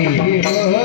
你一个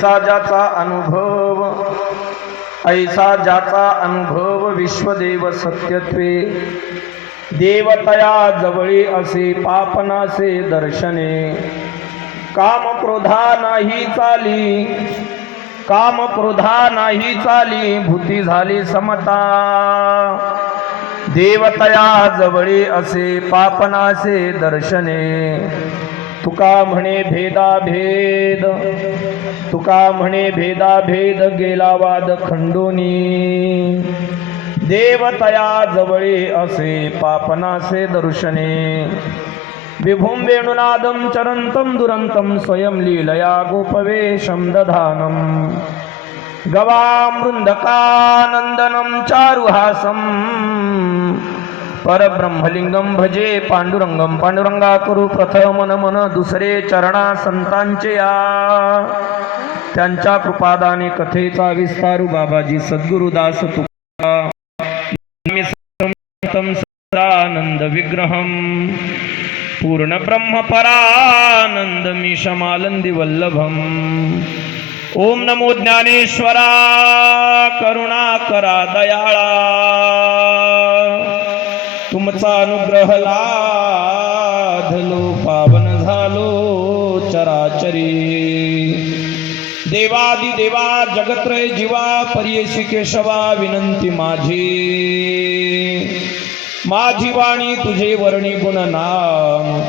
ऐसा ज्याचा अनुभव ऐसा ज्याचा अनुभव विश्वदेव सत्यत्वे। देवतया जवळी असे पापनासे दर्शने। काम क्रोधा नाही चाली काम क्रोधा नाही चाली भूती झाली समता। देवतया जवळी असे पापनासे दर्शने। तुका म्हणे भेदा भेद तुका म्हणे भेदा भेद गेला वाद खंडोनी. देवतया जवळी असे पापनासे दर्शने. विभुम वेणुनादम चरन्तं दुरन्तं स्वयं लीलया गोपवेशं दधानम गवामृन्दकानन्दनं चारुहासम परब्रह्मलिंगम भजे पांडुरंगम पांडुरंगा करू प्रथम मन दुसरे चरणा संतांचे या त्यांच्या कृपादाने कथेचा विस्तारू बाबाजी सद्गुरुदास तुका। तं सदानंद विग्रहम्। पूर्ण ब्रह्म परानंद मीशमालंदी वल्लभम। ओम नमो ज्ञानेश्वरा करुणा करा दयाळा। तुमचा अनुग्रह लाधलो पावन झालो चराचरी. देवादि देवा जगत्रय जीवा परियशी केशवा विनंती माझी. माझी वाणी तुझे वर्णी गुण नाम.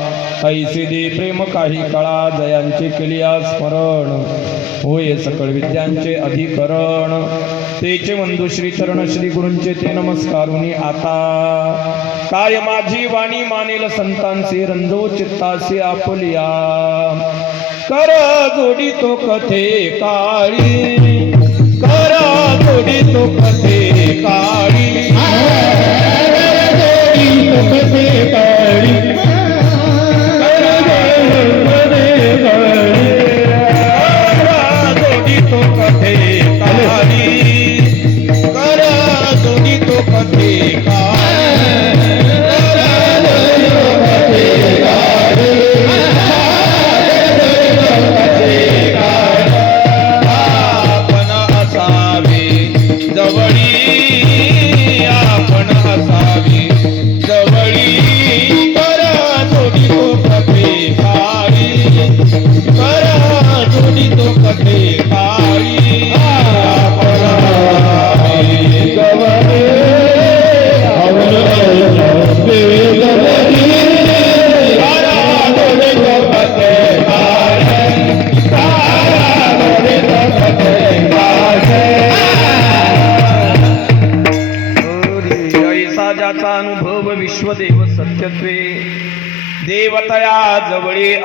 ऐसे दे प्रेम काही कळा जयांचे केलिया स्मरण. होय सकळ विद्यांचे अधिकरण. तेचे वंदू श्री चरण श्री गुरूंचे ते नमस्कारुनी आता. काय माझी वाणी मानेल संतांचे रंजो चित्ताचे आपलिया. कर जोडी तो कथे काळी. कर जोडी तो कथे काळी. जोडी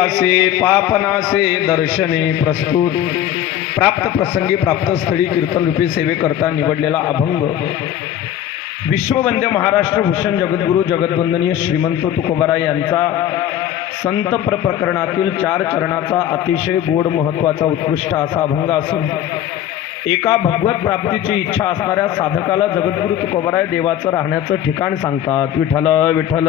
असे पापनासे दर्शने प्रस्तुत. प्राप्त प्रसंगी प्राप्त स्थळी कीर्तन रूपी सेवेकरता निवडलेला अभंग. विश्ववंद्य महाराष्ट्र भूषण जगद्गुरू जगद्वंदनीय श्रीमंत तुकोबारा यांचा संत प्र प्रकरणातील चार चरणाचा अतिशय गोड महत्त्वाचा उत्कृष्ट असा अभंग असून एका भगवत प्राप्तीची इच्छा असणाऱ्या साधकाला जगद्गुरु तुकोबराय देवाचं राहण्याचं ठिकाण सांगतात. विठ्ठल विठ्ठल.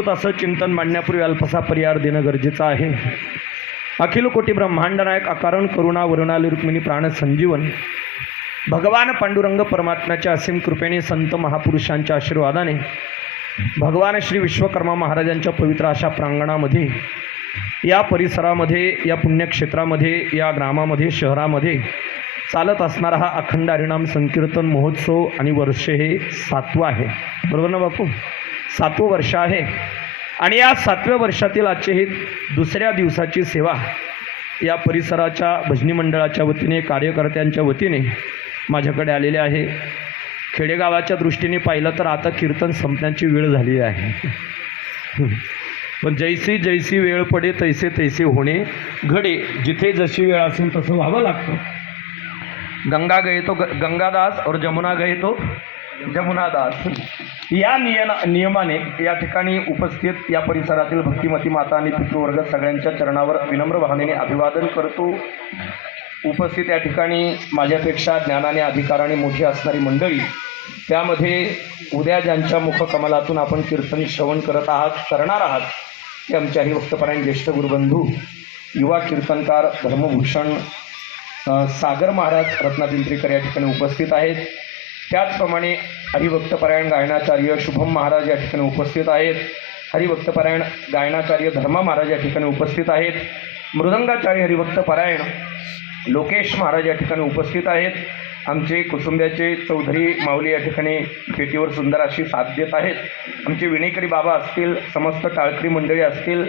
विस्तृत असं चिंतन मांडण्यापूर्वी अल्पसा परिहार देणं गरजेचं आहे. अखिल कोटी ब्रह्मांड नायक अकारण करुणा वरुणाली रुक्मिणी प्राण संजीवन. भगवान पांडुरंग परमात्म्याच्या असीम कृपेने संत महापुरुषांच्या आशीर्वादाने भगवान श्री विश्वकर्मा महाराजांच्या पवित्र अशा प्रांगणामध्ये या परिसरामध्ये या पुण्यक्षेत्रामध्ये या ग्रामामध्ये शहरामध्ये चालत असणारा हा अखंड हरिणाम संकीर्तन महोत्सव आणि वर्ष हे सातवं आहे. बरोबर ना बापू? सातवं वर्ष आहे. आणि या सातव्या वर्षातील आजचे हे दुसऱ्या दिवसाची सेवा या परिसराच्या भजनी मंडळाच्या वतीने कार्यकर्त्यांच्या वतीने माझ्याकडे आलेले आहे. खेडेगावाच्या दृष्टीने पाहिलं तर आता कीर्तन संपण्याची वेळ झाली आहे. पण जैसी जैसी वेळ पडे तैसे तैसे होणे घडे. जिथे जशी वेळ असेल तसं व्हावं लागतं. गंगा गये तो ग- गंगादास और जमुना गये तो जमुनादास. या नियना नियमाने या ठिकाणी उपस्थित या परिसरातील भक्तिमती माता आणि पितृवर्ग सगळ्यांच्या चरणावर विनम्र भावनेने अभिवादन करतो. उपस्थित या ठिकाणी माझ्यापेक्षा ज्ञानाने अधिकाराने मोठी असणारी मंडळी त्यामध्ये उद्या ज्यांच्या मुखकमलातून आपण कीर्तन श्रवण करत आहात करणार आहात ते आमच्याही हरिभक्तपरायण ज्येष्ठ गुरुबंधू युवा कीर्तनकार धर्मभूषण सागर महाराज रत्नापिंपरीकर या ठिकाणी उपस्थित आहेत. त्याचप्रमाणे हरिभक्तपरायण गायनाचार्य शुभम महाराज या ठिकाणी उपस्थित आहेत. हरिभक्तपरायण गायनाचार्य धर्मा महाराज या ठिकाणी उपस्थित आहेत. मृदंगाचार्य हरिभक्तपरायण लोकेश महाराज या ठिकाणी उपस्थित आहेत. आमचे कुसुंब्याचे चौधरी माऊली या ठिकाणी पेटीवर सुंदर अशी साथ देत आहेत. आमचे विणेकरी बाबा असतील समस्त टाळकरी मंडळी असतील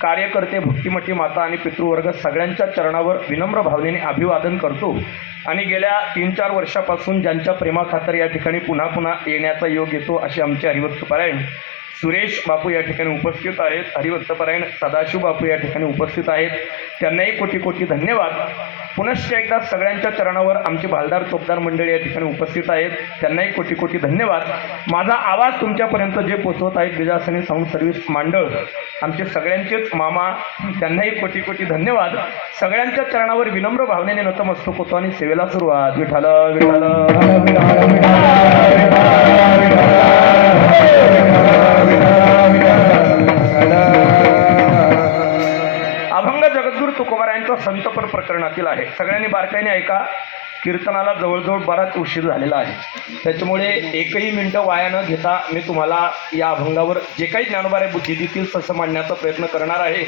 कार्यकर्ते भक्तिमठी माता आणि पितृवर्ग सगळ्यांच्या चरणावर विनम्र भावनेने अभिवादन करतो. आणि गेल्या तीन चार वर्षापासून ज्यांच्या प्रेमाखातर या ठिकाणी पुन्हा पुन्हा येण्याचा योग येतो असे आमचे हरिवत्तपरायण सुरेश बापू या ठिकाणी उपस्थित आहेत. हरिवत्तपरायण सदाशिव बापू या ठिकाणी उपस्थित आहेत. त्यांनाही कोटी कोटी धन्यवाद. पुनश्च एकदा सगळ्यांच्या चरणावर आमचे भालदार चोपदार मंडळी या ठिकाणी उपस्थित आहेत. त्यांनाही कोटी कोटी धन्यवाद. माझा आवाज तुमच्यापर्यंत जे पोचवत आहेत बिजासनी साऊंड सर्व्हिस मांडळ आमचे सगळ्यांचेच मामा त्यांनाही कोटी कोटी धन्यवाद. सगळ्यांच्या चरणावर विनम्र भावनेने नतमस्तक होतो आणि सेवेला सुरुवात. विठाल विठाल विठाल तुकोबारायांचा संतपर प्रकरणातील आहे. सगळ्यांनी बारकाईने ऐका कीर्तनाला जवळजवळ बराच उशीर झालेला आहे. त्याच्यामुळे एकही मिनटं वाया न घेता मी तुम्हाला या अभंगावर जे काही ज्ञानोबारे बुद्धी देतील तसं मांडण्याचा प्रयत्न करणार आहे.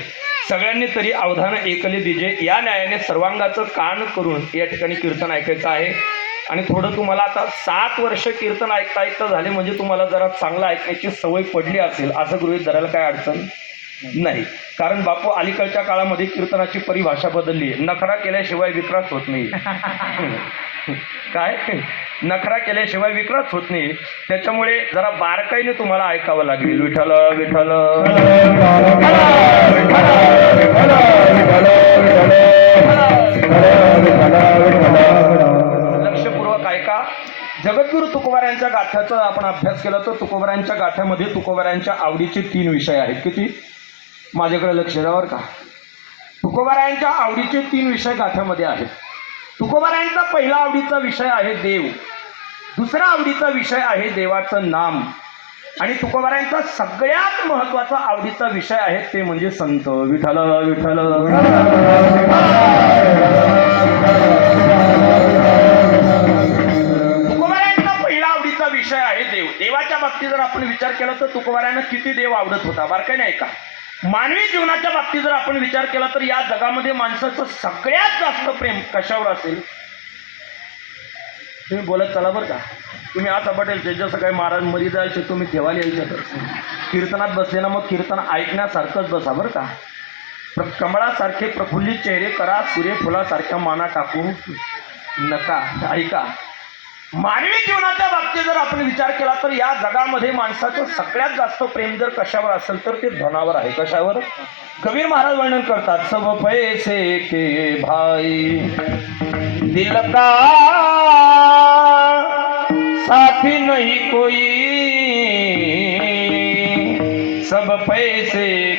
सगळ्यांनी तरी अवधान एकले दिजे. या न्यायाने सर्वांगाचं कान करून या ठिकाणी कीर्तन ऐकायचं आहे. आणि थोडं तुम्हाला आता सात वर्ष कीर्तन ऐकता ऐकता झाले म्हणजे तुम्हाला जरा चांगलं ऐकण्याची सवय पडली असेल. असं गृहीत धरायला काय अडचण नाही. कारण बापू अलीकडच्या काळामध्ये कीर्तनाची परिभाषा बदलली. नखरा केल्याशिवाय विक्रास होत नाही. काय? नखरा केल्याशिवाय विक्रास होत नाही. त्याच्यामुळे जरा बारकाईने तुम्हाला ऐकावं लागेल. विठ्ठल विठ्ठल. लक्षपूर्वक ऐका. जगद्गुरु तुकोबारायांच्या गाठ्याचा आपण अभ्यास केला तर तुकोबारायांच्या गाठ्यामध्ये तुकोबारायांच्या आवडीचे तीन विषय आहेत. किती? माझ्याकडे लक्ष द्यावर का. तुकोबारायांच्या आवडीचे तीन विषय गाथ्यामध्ये आहेत. तुकोबारायांचा पहिला आवडीचा विषय आहे देव. दुसरा आवडीचा विषय आहे देवाचं नाम. आणि तुकोबारायांचा सगळ्यात महत्त्वाचा आवडीचा विषय आहे ते म्हणजे संत. विठ्ठल विठ्ठल. तुकोबारायांचा पहिला आवडीचा विषय आहे देव. देवाच्या बाबतीत जर आपण विचार केला तर तुकोबारायांना किती देव आवडत होता? बारकाईने ऐका मानवी जीवनाच्या बाबतीत जर आपण विचार केला तर या जगामध्ये माणसाचं सगळ्यात जास्त प्रेम कशावर असेल? तुम्ही बोलत चला बरं का. तुम्ही असं पटेल त्याच्या जसं काही महाराज मरी जायचे तुम्ही ठेवायला यायच्या तर. कीर्तनात बसले ना मग कीर्तन ऐकण्यासारखंच बसा बरं का. प्र कमळासारखे प्रफुल्लित चेहरे करा सूर्यफुलासारख्या माना टाकू नका. ऐका. मानवी जीवनाच्या बाबतीत जर आपण विचार केला तर या जगामध्ये माणसाचं सगळ्यात जास्त प्रेम जर कशावर असेल तर ते धनावर आहे. कशावर? कबीर महाराज वर्णन करतात सब पैसे के भाई दिल का साथी नहीं कोई। सब पैसे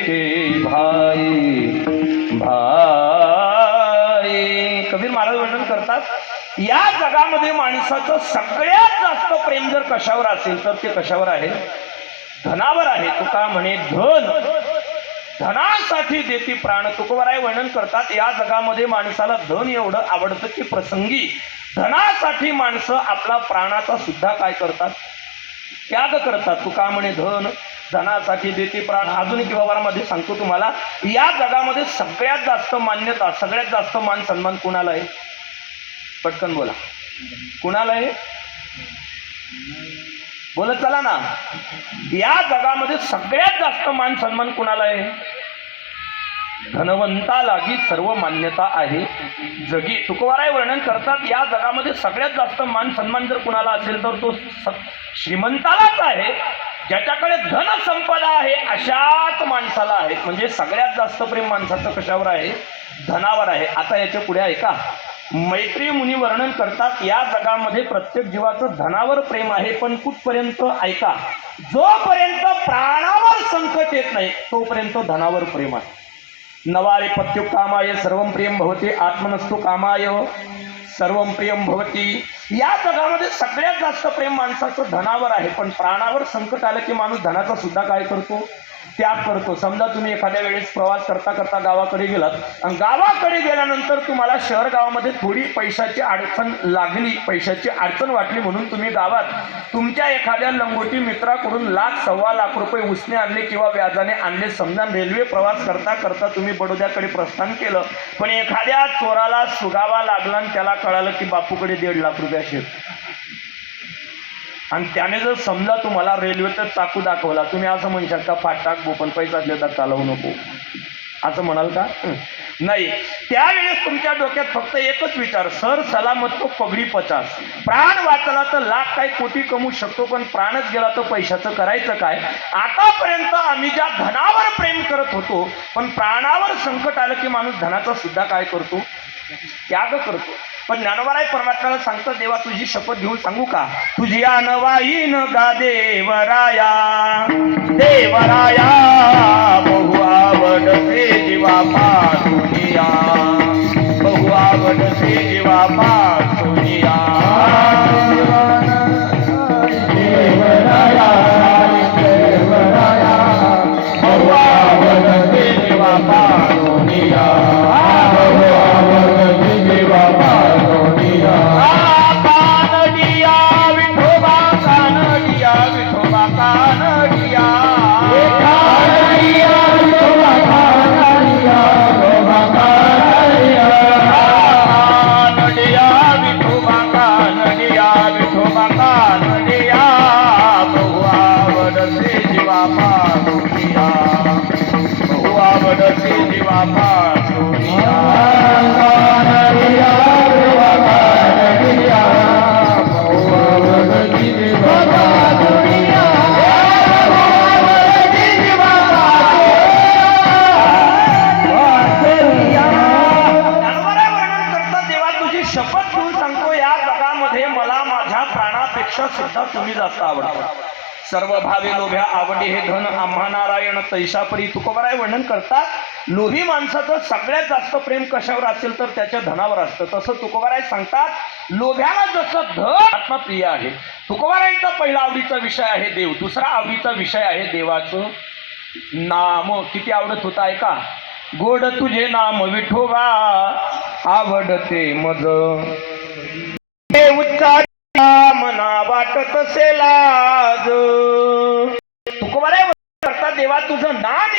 या जगामध्ये माणसाचं सगळ्यात जास्त प्रेम जर कशावर असेल तर ते कशावर आहे? धनावर आहे. तुका म्हणे धन. धनासाठी देती प्राण. तुकवराय वर्णन करतात या जगामध्ये माणसाला धन एवढं आवडतं की प्रसंगी धनासाठी माणसं आपला प्राणाचा सुद्धा काय करतात? त्याग करतात. तुका म्हणे धन. धनासाठी देते प्राण. अजून एक व्यवहारामध्ये सांगतो तुम्हाला. या जगामध्ये सगळ्यात जास्त मान्यता सगळ्यात जास्त मान सन्मान कुणाला आहे? पटकन बोला. कुणाला आहे बोलत चला ना. या जगामध्ये सगळ्यात जास्त मान सन्मान कुणाला आहे धनवंतालागी सर्व मान्यता आहे. जगी तुकवाराय वर्णन करतात या जगामध्ये सगळ्यात जास्त मान सन्मान जर कुणाला असेल तर तो स- श्रीमंतालाच आहे. ज्याच्याकडे धन संपदा आहे अशाच माणसाला आहे. म्हणजे सगळ्यात जास्त प्रेम माणसाचं कशावर आहे? धनावर आहे. आता याच्यापुढे ऐका मैत्री मुनी वर्णन करतात या जगामध्ये प्रत्येक जीवाचं धनावर प्रेम आहे पण कुठपर्यंत? ऐका जोपर्यंत प्राणावर संकट येत नाही तोपर्यंत धनावर प्रेम आहे. नवारे पत्युक कामाय सर्वं प्रियम भवते आत्मनस्तु कामाय सर्व प्रियम भवती. या जगामध्ये सगळ्यात जास्त प्रेम माणसाचं धनावर आहे पण प्राणावर संकट आलं की माणूस धनाचा सुद्धा काय करतो? त्याग करतो. समजा तुम्ही एखाद्या वेळेस प्रवास करता करता गावाकडे गेलात आणि गावाकडे गेल्यानंतर तुम्हाला शहर गावामध्ये थोडी पैशाची अडचण लागली पैशाची अडचण वाटली म्हणून तुम्ही गावात तुमच्या एखाद्या लंगोटी मित्राकडून लाख सव्वा लाख रुपये उसने आणले किंवा व्याजाने आणले. समजा रेल्वे प्रवास करता करता तुम्ही बडोद्याकडे प्रस्थान केलं पण एखाद्या चोराला सुगावा लागला आणि त्याला कळालं की बापूकडे दीड लाख रुपये असेल. आणि त्याने जर समजा तुम्हाला रेल्वेचा चाकू दाखवला तुम्ही असं म्हणू शकता फाटाक गोपन पैसा देतात चालवू नको. असं म्हणाल का? नाही. त्यावेळेस तुमच्या डोक्यात फक्त एकच विचार सर सलामत तो पगडी पचास. प्राण वाचला तर लाख काय कोटी कमवू शकतो पण प्राणच गेला तर पैशाचं करायचं काय? आतापर्यंत आम्ही ज्या धनावर प्रेम करत होतो पण प्राणावर संकट आलं की माणूस धनाचा सुद्धा काय करतो? त्याग करतो. पण ज्ञानोबाराय परमात्म्याला सांगतो देवा तुझी शपथ घेऊन सांगू का? तुझी अनवाईन का देवराया. देवराया बहु आवडते जीवा पाठुनिया बहु आवडते जीवा पा प्राणापेक्षा सुद्धा तुम्ही जास्त आवडतात सर्व भावे लोभ्या आवडी हे धन आम्हा नारायण तैशापरी तुकोबराय वर्णन करतात. लोभी माणसाचं सगळ्यात जास्त प्रेम कशावर असेल तर त्याच्या धनावर असतं. तसं तुकोबराय सांगतात लोभ्याला जसं धन आत्मप्रिय आहे. तुकोबरायचा पहिला आवडीचा विषय आहे देव. दुसरा आवडीचा विषय आहे देवाचं नाम. किती आवडत होता आहे का गोड तुझे नाम विठोबा आवडते मज. देव उच्चार मना वाटत असेल लाज तुकोबाराय करता देवा तुझं नाम